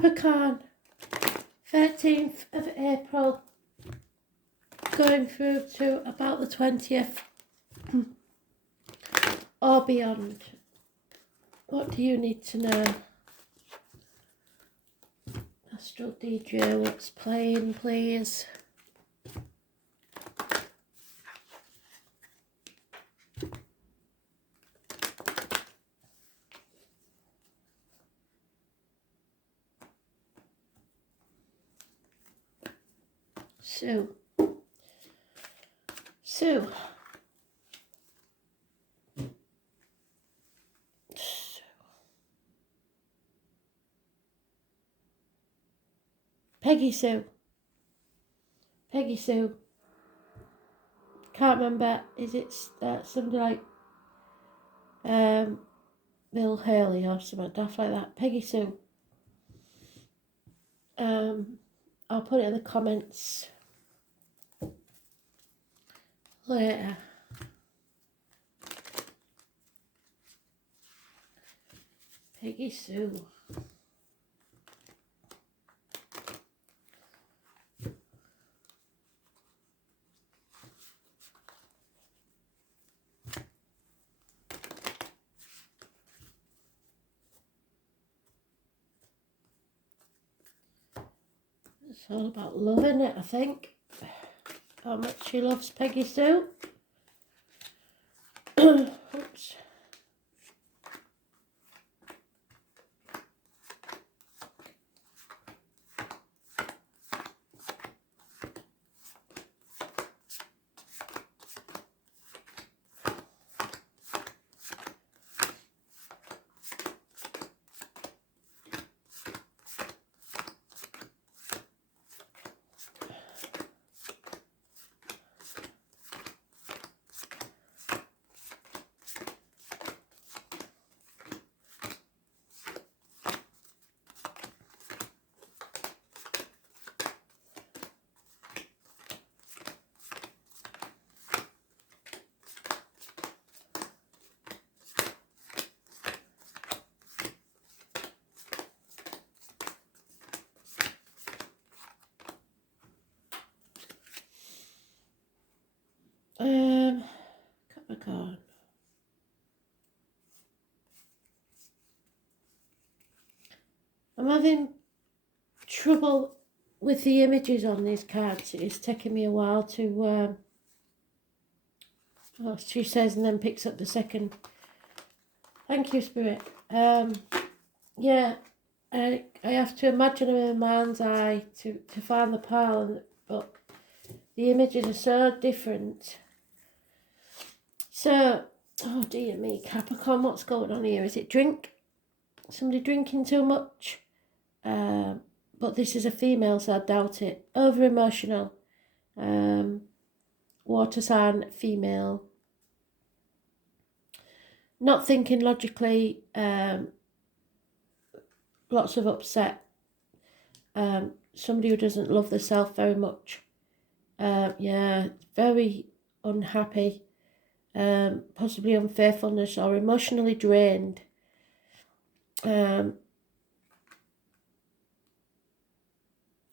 Capricorn, 13th of April, going through to about the 20th or beyond. What do you need to know? Astral DJ, what's playing, please? Sue. Peggy Sue. Can't remember. Is it something like Bill Haley or something daft like that? Peggy Sue. I'll put it in the comments later. Peggy Sue. It's all about loving it, I think. How much she loves Peggy Sue. Oops. Capricorn. I'm having trouble with the images on these cards. It's taking me a while to she says and then picks up the second. Thank you, Spirit. Yeah, I have to imagine them in my mind's eye to find the pearl, but the images are so different. So, oh dear me, Capricorn, what's going on here? Is it drink? Somebody drinking too much? But this is a female, so I doubt it. Over emotional. Water sign, female. Not thinking logically. Lots of upset. Somebody who doesn't love themselves very much. Yeah, very unhappy. Possibly unfaithfulness or emotionally drained.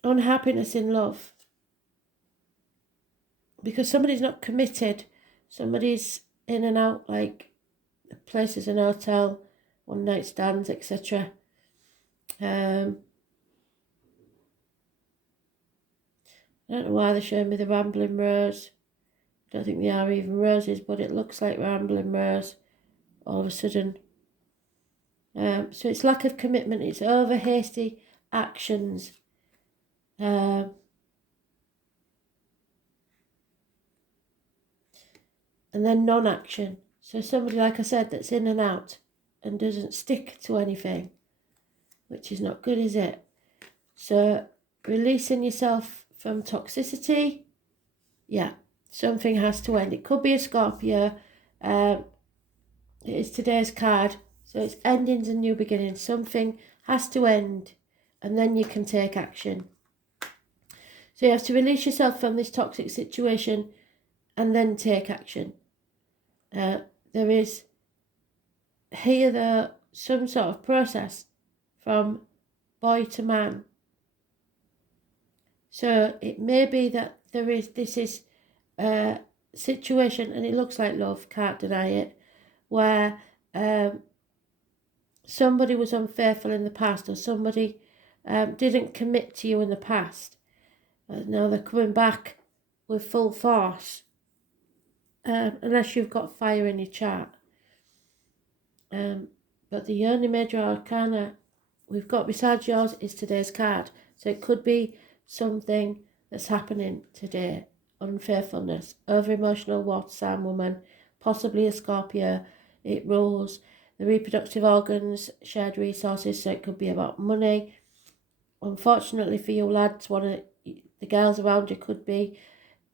Unhappiness in love. Because somebody's not committed. Somebody's in and out, like places in a hotel, one night stands, etc. I don't know why they're showing me the rambling rose. I don't think they are even roses, but it looks like rambling rose all of a sudden. So it's lack of commitment, it's over hasty actions. And then non-action. So somebody, like I said, that's in and out and doesn't stick to anything, which is not good, is it? So releasing yourself from toxicity. Yeah, something has to end. It could be a Scorpio. It is today's card. So it's endings and new beginnings. Something has to end and then you can take action. So you have to release yourself from this toxic situation and then take action. There is here some sort of process from boy to man. So it may be that this is a situation, and it looks like love, can't deny it, where somebody was unfaithful in the past, or somebody didn't commit to you in the past. Now they're coming back with full force, unless you've got fire in your chart. But the only major arcana we've got besides yours is today's card. So it could be something that's happening today. Unfaithfulness, over-emotional water sign woman, possibly a Scorpio. It rules the reproductive organs, shared resources, so it could be about money. Unfortunately for you lads, one of the girls around you could be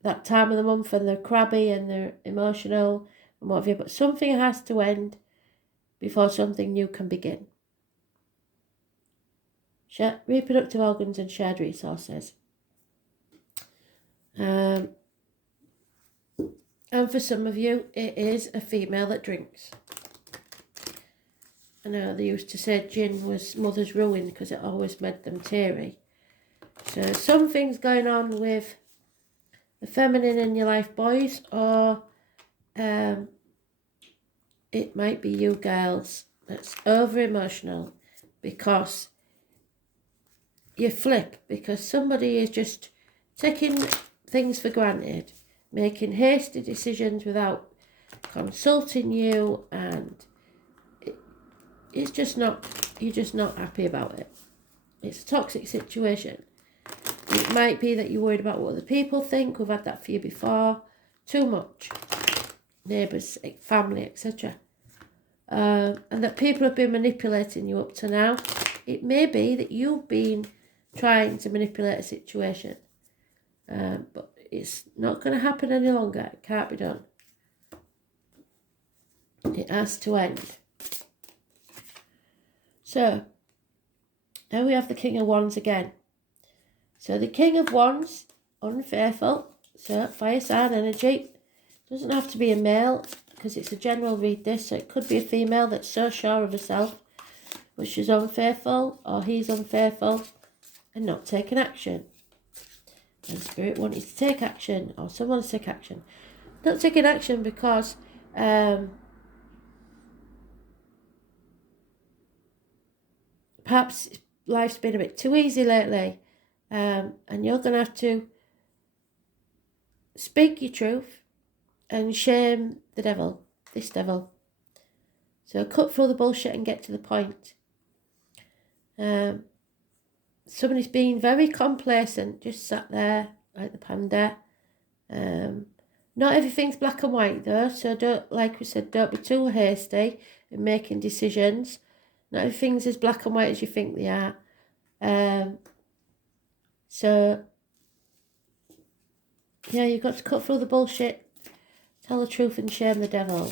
that time of the month and they're crabby and they're emotional and what have you, but something has to end before something new can begin. Reproductive organs and shared resources. And for some of you, it is a female that drinks. I know they used to say gin was mother's ruin because it always made them teary. So something's going on with the feminine in your life, boys, or it might be you girls that's over-emotional because you flip, because somebody is just taking things for granted, making hasty decisions without consulting you, and it's just not, you're just not happy about it. It's a toxic situation. It might be that you're worried about what other people think. We've had that for you before. Too much. Neighbours, family, etc. And that people have been manipulating you up to now. It may be that you've been trying to manipulate a situation. But it's not going to happen any longer. It can't be done. It has to end. So, now we have the King of Wands again. So the King of Wands, unfaithful, so fire sign energy. Doesn't have to be a male, because it's a general read this, so it could be a female that's so sure of herself, but she's unfaithful, or he's unfaithful, and not taking action. And Spirit wanted to take action, or someone to take action. Not taking action because perhaps life's been a bit too easy lately, and you're going to have to speak your truth and shame the devil, this devil. So cut through the bullshit and get to the point. Somebody's being very complacent, just sat there like the panda. Not everything's black and white though, so don't, like we said, don't be too hasty in making decisions. Not everything's as black and white as you think they are. So, yeah, you've got to cut through the bullshit, tell the truth and shame the devil.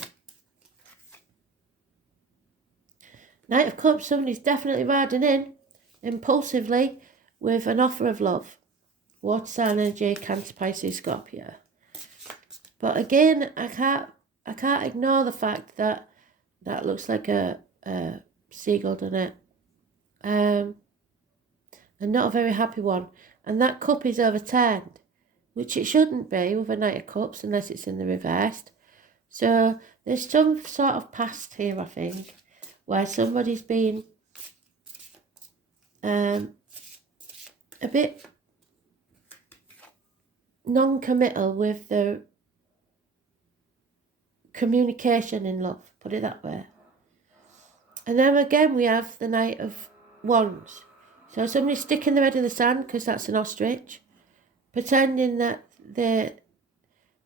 Knight of Cups, somebody's definitely riding in impulsively with an offer of love. Water sign energy, Cancer, Pisces, Scorpio. But again, I can't ignore the fact that that looks like a seagull, doesn't it? And not a very happy one. And that cup is overturned, which it shouldn't be with a Knight of Cups unless it's in the reversed. So there's some sort of past here, I think, where somebody's been a bit non-committal with the communication in love, put it that way. And then again we have the Knight of Wands. So somebody's sticking their head in the sand because that's an ostrich, pretending that they're,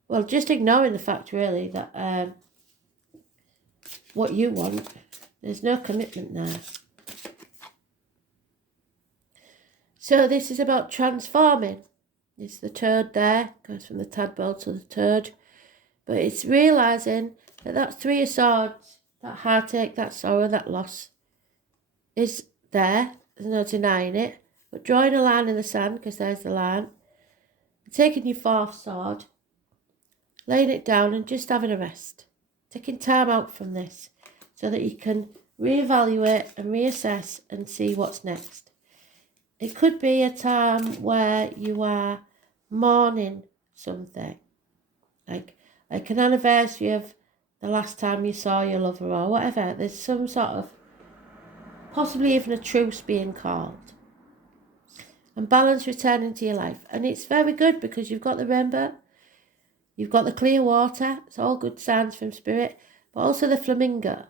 well, just ignoring the fact really that what you want, there's no commitment there. So this is about transforming. It's the toad there, goes from the tadpole to the toad. But it's realising that that Three of Swords, that heartache, that sorrow, that loss is there. There's no denying it. But drawing a line in the sand, because there's the line. Taking your fourth sword, laying it down and just having a rest. Taking time out from this so that you can reevaluate and reassess and see what's next. it could be a time where you are mourning something, like an anniversary of the last time you saw your lover or whatever. There's some sort of, possibly even a truce being called. And balance returning to your life. And it's very good because you've got the rainbow, you've got the clear water. It's all good signs from spirit. But also the flamingo.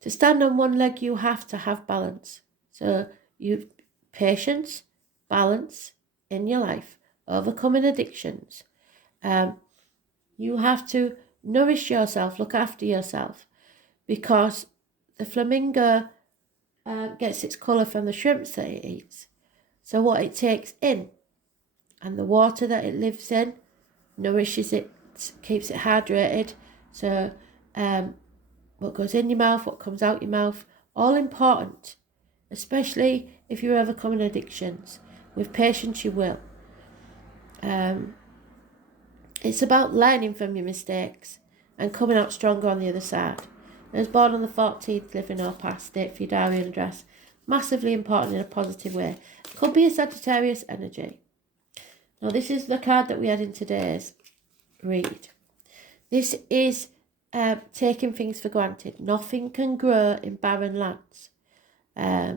To stand on one leg, you have to have balance. So you've patience, balance in your life, overcoming addictions. You have to nourish yourself, look after yourself, because the flamingo gets its colour from the shrimps that it eats. So what it takes in and the water that it lives in nourishes it, keeps it hydrated. So what goes in your mouth, what comes out your mouth, all important, especially if you're overcoming addictions. With patience you will. It's about learning from your mistakes and coming out stronger on the other side. I was born on the 14th, living or past it for your diary and address. Massively important in a positive way. Could be a Sagittarius energy. Now this is the card that we had in today's read. This is taking things for granted. Nothing can grow in barren lands.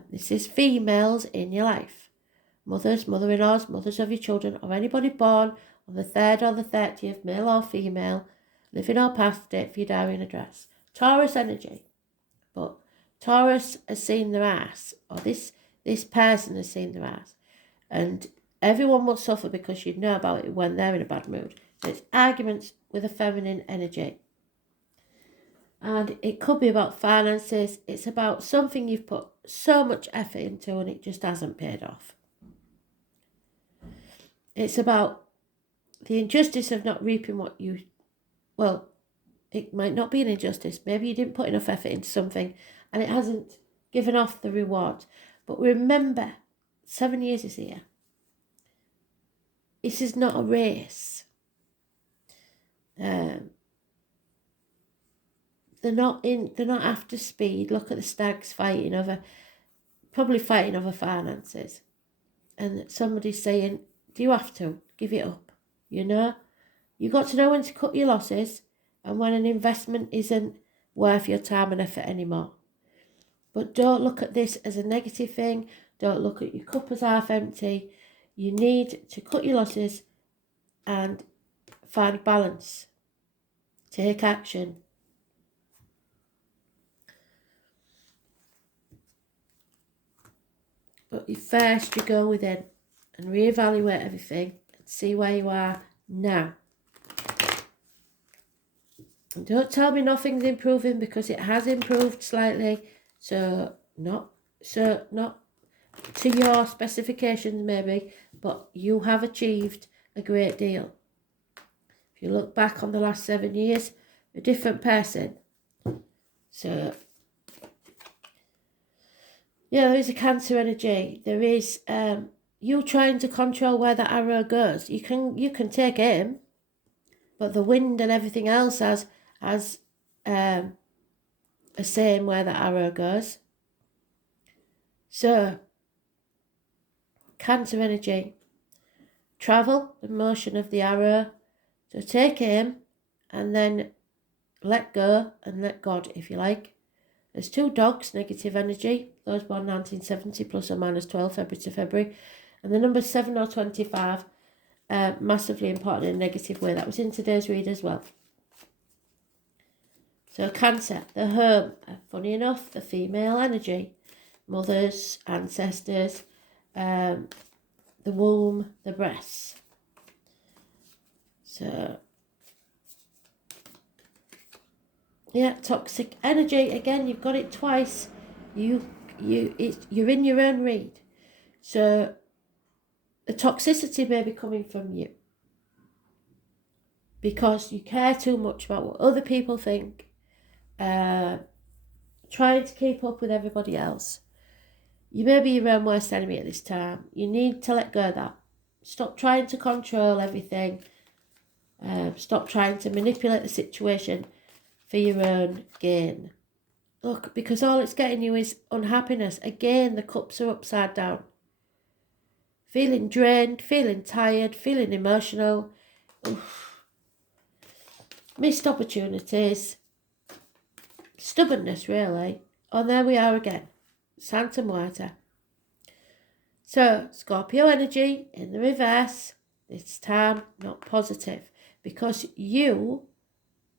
This is females in your life. Mothers, mother-in-laws, mothers of your children, or anybody born on the 3rd or the 30th, male or female, living or past it for your diary and address. Taurus energy. But Taurus has seen their ass, or this person has seen their ass. And everyone will suffer because you'd know about it when they're in a bad mood. So it's arguments with a feminine energy. And it could be about finances. It's about something you've put so much effort into and it just hasn't paid off. It's about the injustice of not reaping what you... Well, it might not be an injustice. Maybe you didn't put enough effort into something and it hasn't given off the reward. But remember, 7 years is here. This is not a race. They're not after speed. Look at the stags probably fighting over finances. And somebody's saying, do you have to? Give it up. You know? You got to know when to cut your losses and when an investment isn't worth your time and effort anymore. But don't look at this as a negative thing. Don't look at your cup as half empty. You need to cut your losses and find balance. Take action. But first you go within and reevaluate everything and see where you are now. And don't tell me nothing's improving, because it has improved slightly. So not to your specifications maybe, but you have achieved a great deal. If you look back on the last 7 years, a different person. So yeah, there is a Cancer energy. There is you trying to control where the arrow goes. You can take aim, but the wind and everything else has a say in where the arrow goes. So Cancer energy. Travel the motion of the arrow. So take aim and then let go and let God, if you like. There's 2 dogs, negative energy. Those born 1970 plus or minus 12, February to February. And the number 7 or 25, massively important in a negative way. That was in today's read as well. So Cancer, the home. Funny enough, the female energy. Mothers, ancestors, the womb, the breasts. So yeah, toxic energy. Again, you've got it twice. You're in your own read. So the toxicity may be coming from you because you care too much about what other people think, trying to keep up with everybody else. You may be your own worst enemy at this time. You need to let go of that. Stop trying to control everything. Stop trying to manipulate the situation for your own gain. Look, because all it's getting you is unhappiness. Again, the cups are upside down. feeling drained, feeling tired, feeling emotional. Oof. Missed opportunities, stubbornness really. Oh, there we are again. Santa Muerta. So, Scorpio energy in the reverse, this time not positive, because you,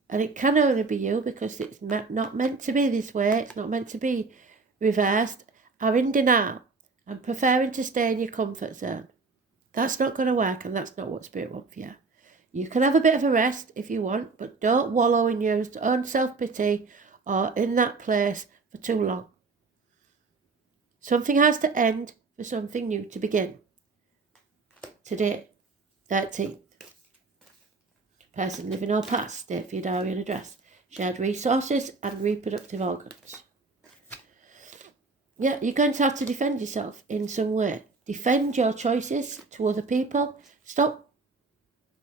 and it can only be you because it's not meant to be this way, it's not meant to be reversed, are in denial and preferring to stay in your comfort zone. That's not going to work, and that's not what Spirit wants for you. You can have a bit of a rest if you want, but don't wallow in your own self-pity or in that place for too long. Something has to end for something new to begin. Today, 13th. Person living or past, state for your diary and address. Shared resources and reproductive organs. Yeah, you're going to have to defend yourself in some way. Defend your choices to other people. Stop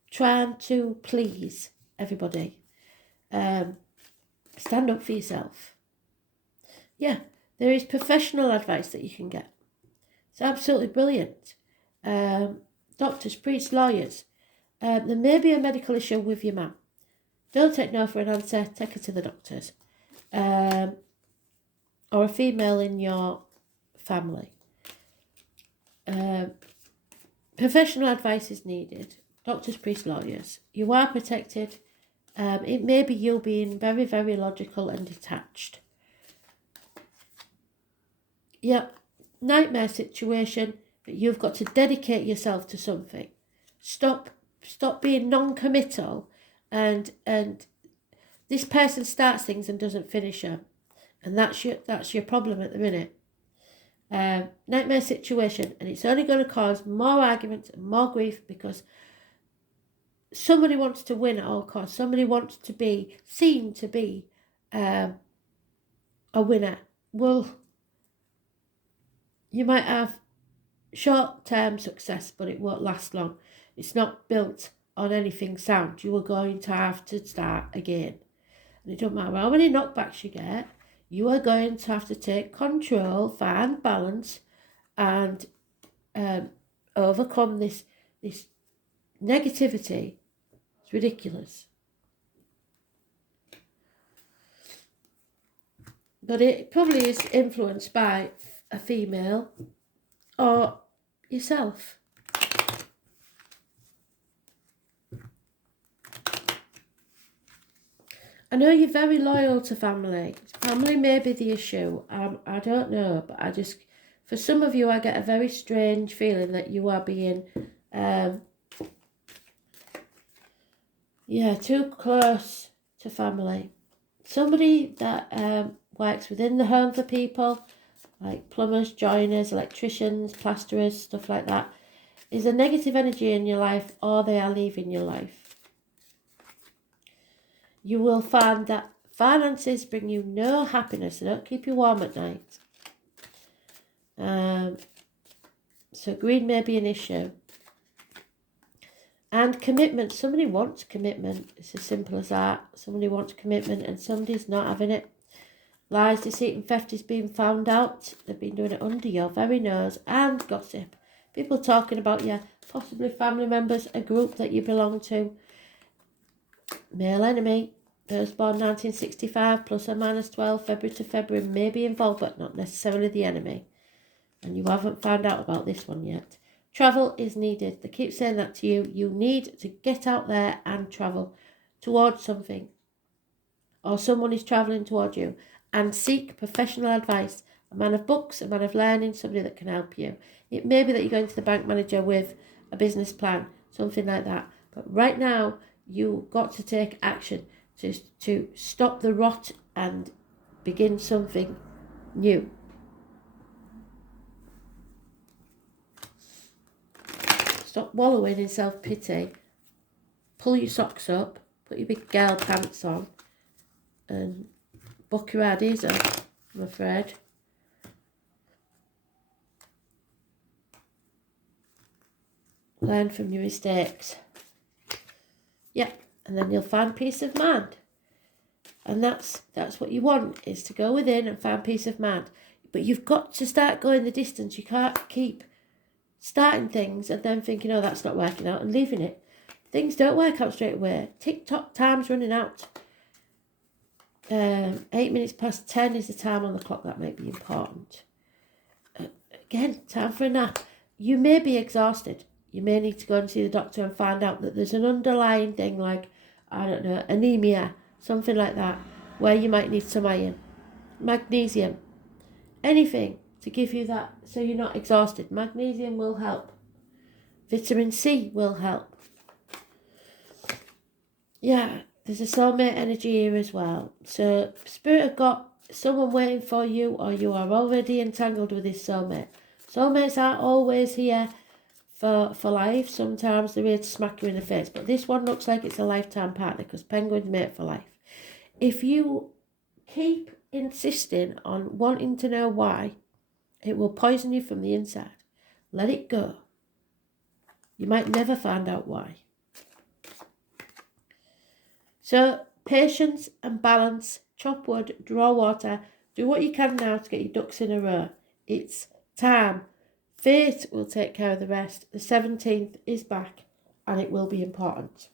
trying to please everybody. Stand up for yourself. Yeah, there is professional advice that you can get. It's absolutely brilliant. Doctors, priests, lawyers. There may be a medical issue with your mum. Don't take no for an answer. Take her to the doctors. Or a female in your family. Professional advice is needed. Doctors, priests, lawyers. You are protected. It may be you being very, very logical and detached. Yep, nightmare situation, but you've got to dedicate yourself to something. Stop being non-committal, and this person starts things and doesn't finish them, and that's your problem at the minute. Nightmare situation, and it's only going to cause more arguments and more grief because somebody wants to win at all costs. Somebody wants to be seen to be a winner. Well, you might have short-term success, but it won't last long. It's not built on anything sound. You are going to have to start again. And it doesn't matter how many knockbacks you get, you are going to have to take control, find balance, and overcome this negativity. It's ridiculous. But it probably is influenced by a female or yourself. I know you're very loyal to family. Family may be the issue. I don't know, but for some of you, I get a very strange feeling that you are being, too close to family. Somebody that works within the home for people, like plumbers, joiners, electricians, plasterers, stuff like that, is a negative energy in your life, or they are leaving your life. You will find that finances bring you no happiness. They don't keep you warm at night. So greed may be an issue. And commitment. Somebody wants commitment. It's as simple as that. Somebody wants commitment and somebody's not having it. Lies, deceit and theft is being found out. They've been doing it under your very nose. And gossip. People talking about you. Possibly family members, a group that you belong to. Male enemy, first born 1965, plus or minus 12, February to February, may be involved, but not necessarily the enemy. And you haven't found out about this one yet. Travel is needed. They keep saying that to you. You need to get out there and travel towards something. Or someone is travelling towards you. And seek professional advice. A man of books, a man of learning, somebody that can help you. It may be that you're going to the bank manager with a business plan, something like that. But right now, you've got to take action to stop the rot and begin something new. Stop wallowing in self-pity. Pull your socks up, put your big girl pants on, and buck your addies up, I'm afraid. Learn from your mistakes. Yeah, and then you'll find peace of mind. And that's what you want, is to go within and find peace of mind. But you've got to start going the distance. You can't keep starting things and then thinking, oh, that's not working out, and leaving it. Things don't work out straight away. TikTok time's running out. 8 minutes past 10 is the time on the clock that might be important. Again, time for a nap. You may be exhausted. You may need to go and see the doctor and find out that there's an underlying thing like, I don't know, anemia, something like that, where you might need some iron, magnesium, anything to give you that so you're not exhausted. Magnesium will help. Vitamin C will help. Yeah, there's a soulmate energy here as well. So Spirit have got someone waiting for you, or you are already entangled with this soulmate. Soulmates aren't always here for life. Sometimes they're here to smack you in the face. But this one looks like it's a lifetime partner because penguins mate for life. If you keep insisting on wanting to know why, it will poison you from the inside. Let it go. You might never find out why. So, patience and balance, chop wood, draw water, do what you can now to get your ducks in a row. It's time. Fate will take care of the rest. The 17th is back and it will be important.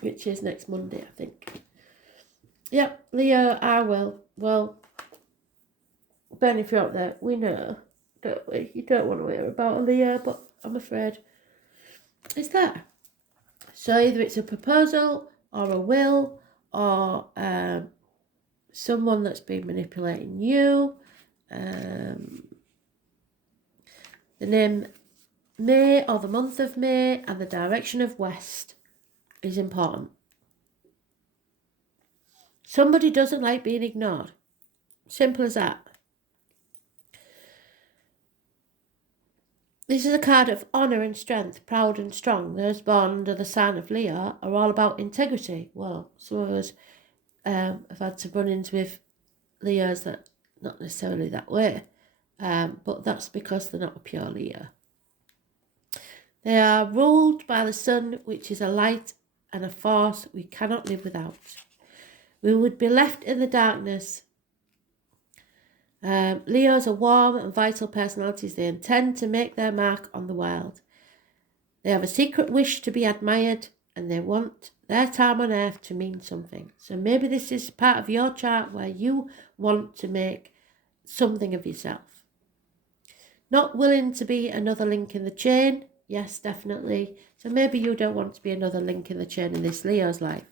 Which is next Monday, I think. Yep, Leo, I will. Well, Ben, if you're out there, we know, don't we? You don't want to hear about a Leo, but I'm afraid it's there. So either it's a proposal or a will or someone that's been manipulating you. The name May or the month of May and the direction of west is important. Somebody doesn't like being ignored. Simple as that. This is a card of honour and strength, proud and strong. Those born under the sign of Leo are all about integrity. Well, some of us have had some run-ins with Leos that not necessarily that way, but that's because they're not a pure Leo. They are ruled by the sun, which is a light and a force we cannot live without. We would be left in the darkness. Leos are warm and vital personalities. They intend to make their mark on the world. They have a secret wish to be admired and they want their time on earth to mean something. So maybe this is part of your chart where you want to make something of yourself. Not willing to be another link in the chain. Yes, definitely. So maybe you don't want to be another link in the chain in this Leo's life.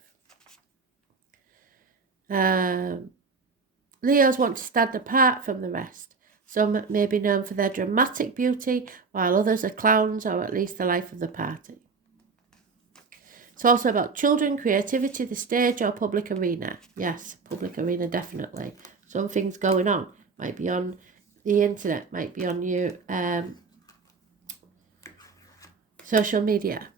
Leos want to stand apart from the rest. Some may be known for their dramatic beauty, while others are clowns or at least the life of the party. It's also about children, creativity, the stage or public arena. Yes, public arena definitely. Something's going on. Might be on the internet, might be on your social media.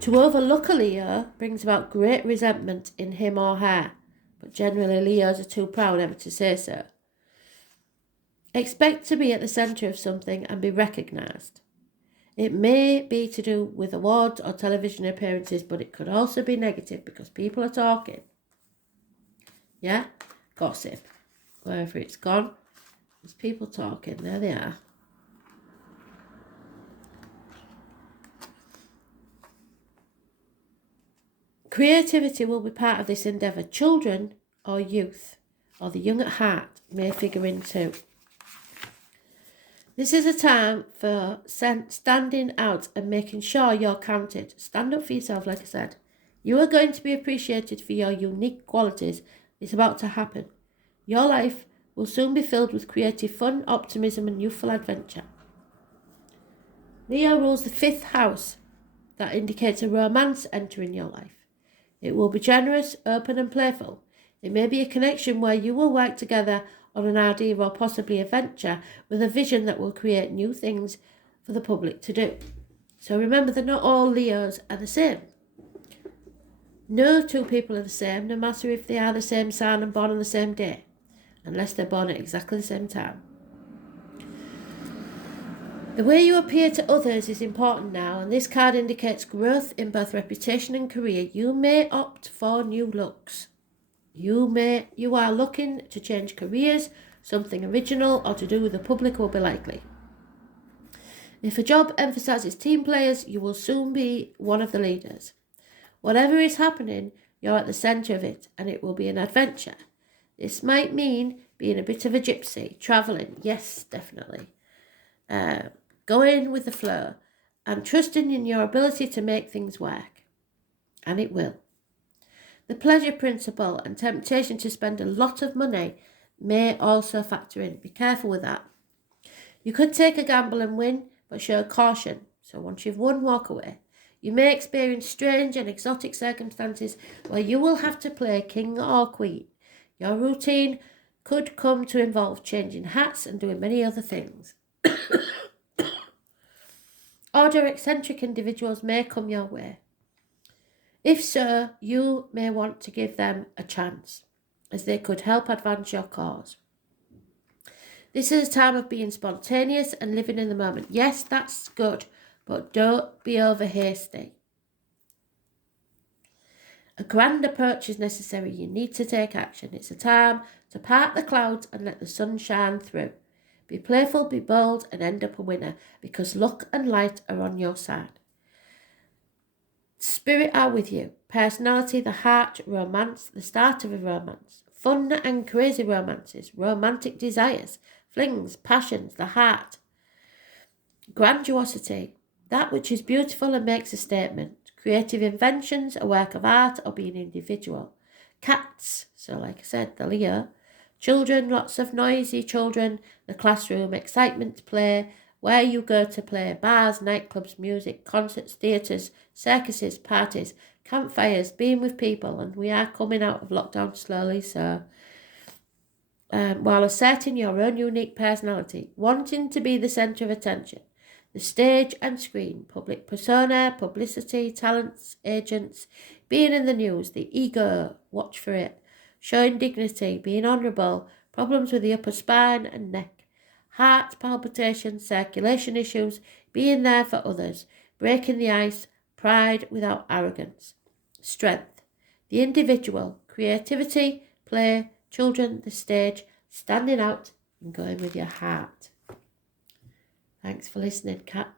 To overlook a Leo brings about great resentment in him or her, but generally Leos are too proud ever to say so. Expect to be at the centre of something and be recognised. It may be to do with awards or television appearances, but it could also be negative because people are talking. Yeah? Gossip. Wherever it's gone, there's people talking. There they are. Creativity will be part of this endeavour. Children or youth or the young at heart may figure in too. This is a time for standing out and making sure you're counted. Stand up for yourself, like I said. You are going to be appreciated for your unique qualities. It's about to happen. Your life will soon be filled with creative fun, optimism and youthful adventure. Leo rules the 5th house. That indicates a romance entering your life. It will be generous, open and playful. It may be a connection where you will work together on an idea or possibly a venture with a vision that will create new things for the public to do. So remember that not all Leos are the same. No two people are the same, no matter if they are the same sign and born on the same day, unless they're born at exactly the same time. The way you appear to others is important now, and this card indicates growth in both reputation and career. You may opt for new looks. You are looking to change careers, something original or to do with the public will be likely. If a job emphasises team players, you will soon be one of the leaders. Whatever is happening, you're at the centre of it, and it will be an adventure. This might mean being a bit of a gypsy, travelling, yes, definitely. Going with the flow and trusting in your ability to make things work. And it will. The pleasure principle and temptation to spend a lot of money may also factor in. Be careful with that. You could take a gamble and win, but show caution. So once you've won, walk away. You may experience strange and exotic circumstances where you will have to play king or queen. Your routine could come to involve changing hats and doing many other things. Other eccentric individuals may come your way. If so, you may want to give them a chance, as they could help advance your cause. This is a time of being spontaneous and living in the moment. Yes, that's good, but don't be over hasty. A grand approach is necessary. You need to take action. It's a time to part the clouds and let the sun shine through. Be playful, be bold, and end up a winner, because luck and light are on your side. Spirit are with you. Personality, the heart, romance, the start of a romance. Fun and crazy romances, romantic desires, flings, passions, the heart. Grandiosity, that which is beautiful and makes a statement. Creative inventions, a work of art, or being individual. Cats, so like I said, the Leo. Children, lots of noisy children. The classroom, excitement, play. Where you go to play, bars, nightclubs, music, concerts, theatres, circuses, parties, campfires, being with people, and we are coming out of lockdown slowly, so while asserting your own unique personality, wanting to be the centre of attention, the stage and screen, public persona, publicity, talents, agents, being in the news, the ego, watch for it, showing dignity, being honourable, problems with the upper spine and neck, heart palpitations, circulation issues, being there for others, breaking the ice, pride without arrogance. Strength, the individual, creativity, play, children, the stage, standing out and going with your heart. Thanks for listening, Cat.